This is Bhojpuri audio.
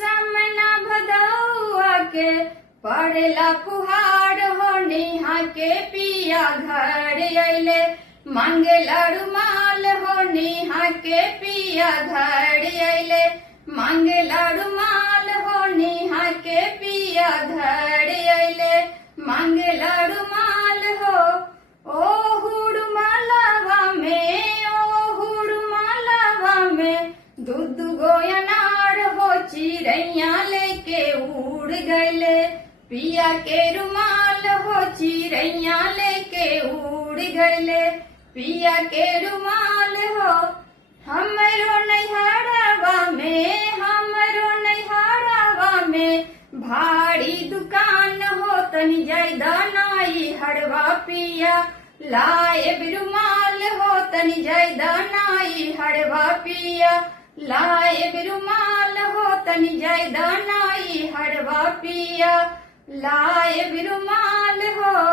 समना भदौआ के पड़ला फुहार हो नेहा के पिया घर अइले मांगेला रुमाल हो नेहा के पिया घर अइले मांगेला रुमाल हो नेहा के पिया घर अइले मांगेला रुमाल हो ओ हुड़मालावा में दूध गो अनार हो चिड़ैया लेके उड़ गइले पिया के रुमाल हो चिड़ैया लेके उड़ गइले पिया के रुमाल हो हमरो नैहरवा में भारी दुकान हो तनी जायदा नाई हरवा पिया लाए रुमाल हो तनी जायदा नाई हरवा पिया लाए रुमाल हो तनी जायदा नाई हरवा पिया लाए रुमाल हो।